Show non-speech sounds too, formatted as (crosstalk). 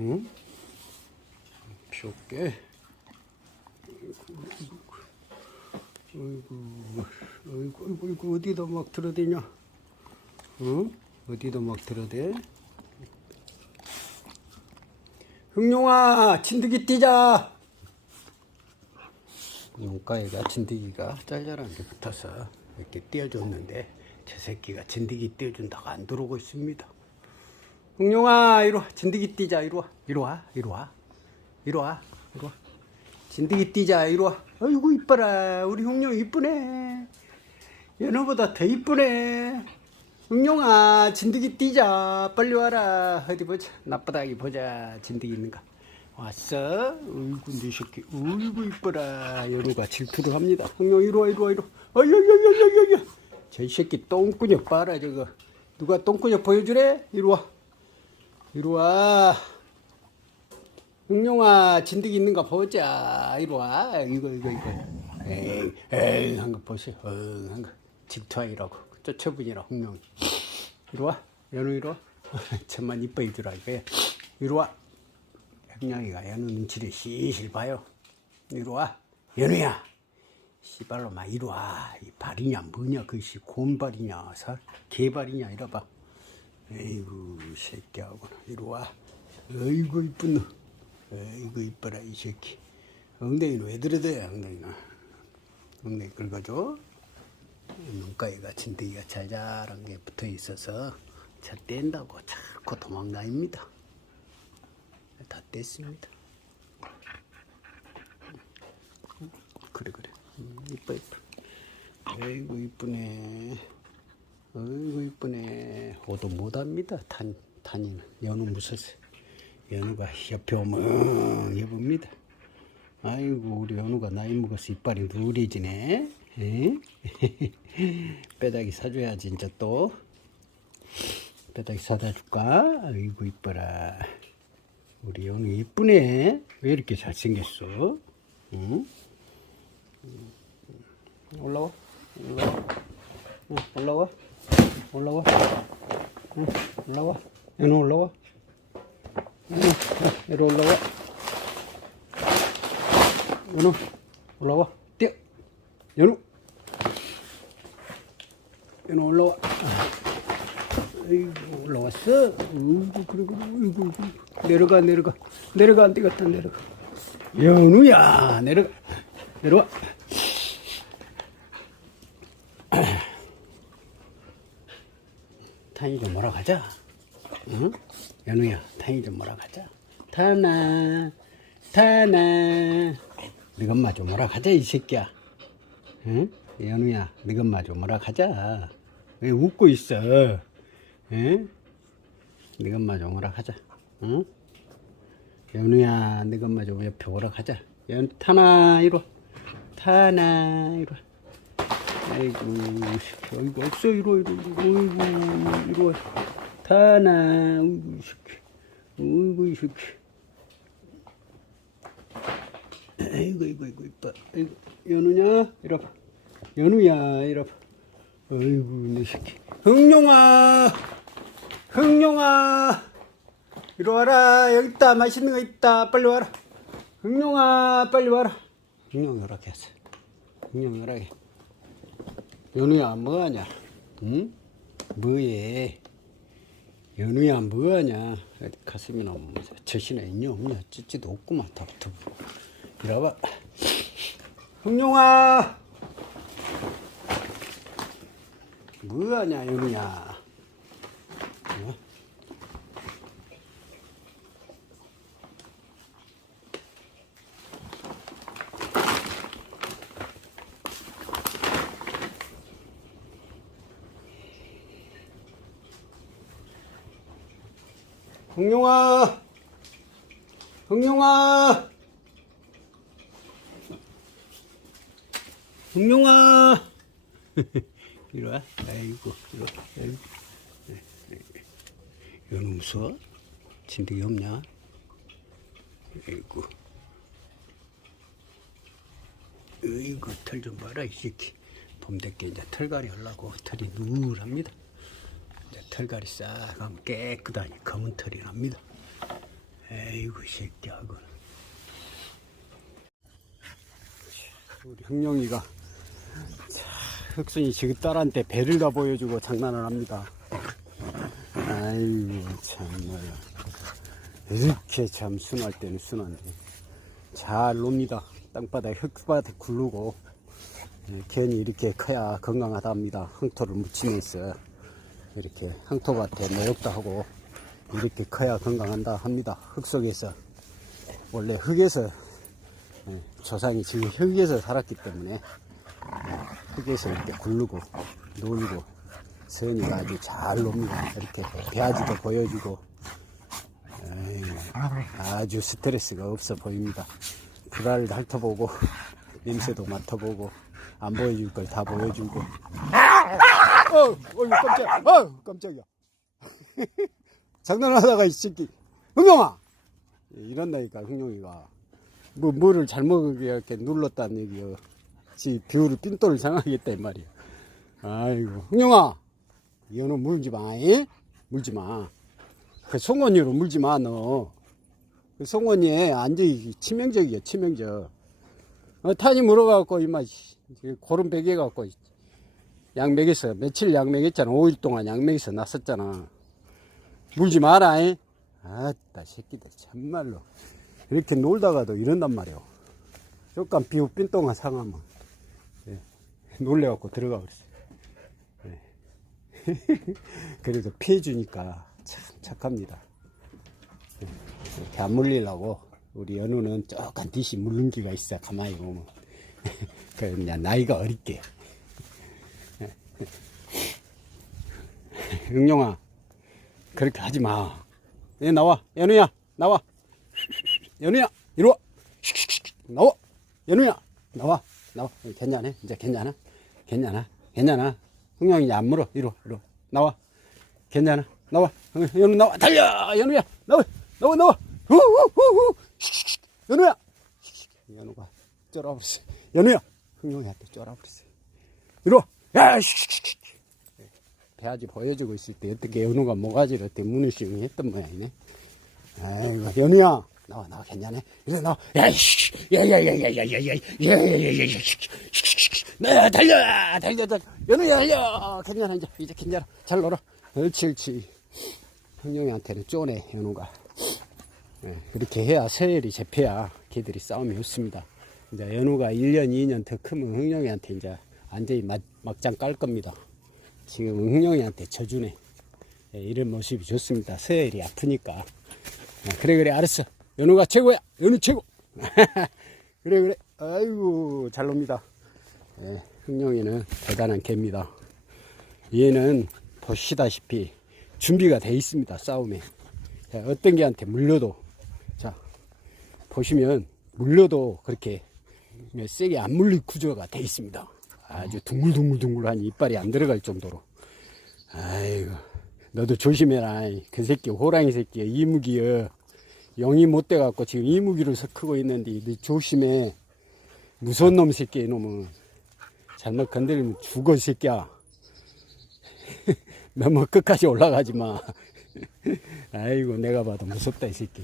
응? 어이구, 어이구, 어이구, 어이구, 어디다 막 들어대냐? 응? 어디다 막 들어대? 흥룡아, 진드기 뛰자! 용가에가 진드기가 짤짤한 게 붙어서 이렇게 띄워줬는데 저 새끼가 진드기 띄워준다고 안 들어오고 있습니다. 흥룡아, 이리 와. 진드기 뛰자, 이리 와. 이리 와, 이리 와. 이리 와, 이리 와. 진드기 뛰자, 이리 와. 아이고, 이뻐라. 우리 흥룡 이쁘네. 연어보다 더 이쁘네. 응용아 진드기 뛰자. 빨리 와라. 어디 보자. 나쁘다기 보자. 진드기 있는가? 왔어? 어이구 네 새끼. 어이구 이뻐라. 연우가 질투를 합니다. 응용 이리와 이리와 이리와. 어여여여여여여 저 새끼 똥꾸녕 봐라 저거. 누가 똥꾸녕 보여주래? 이리와 이리와. 응용아 진드기 있는가 보자. 이리와. 이거 이거 이거. 에이 한거 보세요 어, 한거. 질투아이라고. 쫓아분이라 홍명이 이리 와. 연우 이리 와. (laughs) 천만 이뻐 이들아 이거야. 이리 와. 형량이가 연우 눈치를 실실 봐요. 이리 와. 연우야. 씨발로 막 이리 와 이 발이냐 뭐냐 그것이 곰발이냐 살 개발이냐 이러봐 에이구 새끼하고나 이리 와 어이구 이쁜 놈 어이구 이뻐라 이 새끼 엉덩이는 왜 들어대 엉덩이는 엉덩이 긁어줘 눈가에가 진드기가 자잘한 게 붙어 있어서 자 뗀다고 자꾸 도망다닙니다. 다 뗐습니다. 그래 그래 음, 이뻐 이뻐. 아이고 이쁘네. 아이고 이쁘네. 오도 못합니다. 탄 탄이는 연우 무서서 연우가 옆에 오면 예쁩니다. 아이고 우리 연우가 나이 먹어서 이빨이 누래지네. 에? 빼다기 사줘야지 이제 또 빼다기 사다 줄까? 아이고 이뻐라 우리 연우 이쁘네 왜 이렇게 잘생겼어? 응? 올라와 올라와 응, 올라와 올라와 응, 올라와. 연우 올라와. 응, 이리 올라와. 연우 올라와. 뛰어. 연우 연우 올라와. 아이고 올라왔어. 아이고 그래 그래 아이고. 내려가 내려가. 내려가 안 되겠다 내려가. 연우야 내려가. 내려와 타이 좀 몰아 가자. 응? 연우야 타이 좀 몰아 가자. 타나 타나. 네가 엄마 좀 몰아 가자 이 새끼야. 응? 연우야 네가 엄마 좀 몰아 가자. 왜 웃고 있어? 응? 네가 엄마 좀 오라 가자. 응? 연우야 네가 엄마 좀 옆에 오라 가자. 연 타나 이리 와. 타나 이리 와 아이고 새끼 아이고 없어 이리 와 이리 와 아이고 이리 와 타나. 아이고 이 새끼. 아이고 이 새끼. 아이고 이거 이거 이뻐 아이고 연우냐? 이리 와봐. 연우야 이리 와봐. 아이고 내 새끼. 흥룡아! 흥룡아! 이리 와라. 여기 있다. 맛있는 거 있다. 빨리 와라. 흥룡아 빨리 와라. 흥룡 요렇게 했어. 흥룡 요렇게 연우야 뭐하냐? 응? 뭐해? 연우야 뭐하냐? 가슴이나 뭐 젖이나 있냐 없냐? 찢지도 없구만 다 붙어 이리 와봐. 흥룡아! 뭐하냐 연우야? 어? 흥룡아! 흥룡아! 흥룡아! (laughs) 이리 와. 아이고 이리 와. 아이고. 이거 무서워? 진드기 없냐? 아이고. 어이구 털좀 봐라 이 새끼. 봄 됐게 이제 털갈이 하려고 털이 누울합니다 털갈이 싹 하면 깨끗하니 검은 털이 납니다. 에이구 새끼하고. 우리 흥룡이가 자, 흑순이 지긋딸한테 배를 다 보여주고 장난을 합니다. 아이고 참말로 이렇게 참 순할 때는 순한데. 잘 놉니다. 땅바닥에 흙바닥 굴르고. 예, 괜히 이렇게 커야 건강하답니다. 황토를 묻히면서 이렇게 황토밭에 모욕도 하고 이렇게 커야 건강한다 합니다. 흙 속에서. 원래 흙에서 예, 조상이 지금 흙에서 살았기 때문에 예, 흙에서 이렇게 굴르고 놀고 선이가 아주 잘 놉니다. 이렇게 배아지도 보여주고 아주 스트레스가 없어 보입니다. 불알도 핥아보고 냄새도 맡아보고 안 보여줄 걸 다 보여주고 어, 어이 깜짝, 어, 깜짝이야. (laughs) 장난하다가 이 새끼, 흥룡아, 이런다니까 흥룡이가 뭐 뭐를 잘못 이렇게 눌렀다는 얘기요. 지 비율을 삔또를 장하겠다 이 말이야. 아이고 흥룡아, 이거는 물지 마, 예? 물지 마. 그 송원이로 물지 마 너. 그 송원이 완전히 치명적이야 치명적. 어, 탄이 물어갖고 이마 고름 베개 갖고 양 먹였어. 며칠 양 먹였잖아. 5일 동안 양 먹여서 났었잖아. 물지 마라, 잉? 아따, 새끼들, 참말로. 이렇게 놀다가도 이런단 말이오. 조금 비우 빈동안 상하면. 예, 놀래갖고 들어가 버렸어. 예. (laughs) 그래도 피해주니까 참 착합니다. 예, 이렇게 안 물리려고 우리 연우는 조금 뒤시 물는 기가 있어, 가만히 보면. (laughs) 그냥 나이가 어릴게. (laughs) 응용아 그렇게 하지 마. 얘 나와. 연우야, 나와. 연우야, 이리 와. 나와. 연우야, 나와. 나와. 괜찮아? 이제 괜찮아? 괜찮아? 괜찮아? 흥룡이 이제 안 물어. 이리 와, 이리 와. 나와. 괜찮아? 나와. 응, 연우 나와. 달려! 연우야, 나와. 나와, 나와. 후후후후. 연우야. 연우가 쫄아버렸어. 연우야. 흥룡이한테 쫄아버렸어. 이리 와. 야, 씨. 배아지 보여주고 있을 때 어떻게 연우가 모가지를 어떻게 무느시고 했던 모양이네. 아이고, 연우야. 나와, 나와, 괜찮아? 이래, 나와. 야, 이씨. 야, 야, 야, 야, 야, 야, 야, 야, 야, 야, 야, 야, 나 달려, 달려, 달려. 연우야, 달려. 괜찮아, 이제, 이제 괜찮아. 잘 놀아. 옳지, 옳지. 형님한테는 쪼네, 연우가. 예, 그렇게 해야 서열이 잡혀야 걔들이 싸움이 없습니다. 이제 연우가 1년, 2년 더 크면 흥룡이한테 이제 완전히 막, 막장 깔 겁니다. 지금 흥룡이한테 져주네. 예, 이런 모습이 좋습니다. 서열이 아프니까. 아, 그래, 그래, 알았어. 연우가 최고야. 연우 최고. (laughs) 그래, 그래. 아이고, 잘 놉니다. 예, 흥룡이는 대단한 개입니다. 얘는 보시다시피 준비가 돼 있습니다. 싸움에. 자, 어떤 개한테 물려도. 자, 보시면 물려도 그렇게 세게 안 물릴 구조가 돼 있습니다. 아주 둥글둥글둥글한 이빨이 안 들어갈 정도로. 아이고, 너도 조심해라. 그 새끼, 호랑이 새끼야. 이무기여. 영이 못 돼갖고 지금 이무기를 크고 있는데, 너 조심해. 무서운 놈 새끼, 이놈은. 잘못 건드리면 죽어, 이 새끼야. (laughs) 너무 끝까지 올라가지 마. (laughs) 아이고, 내가 봐도 무섭다, 이 새끼.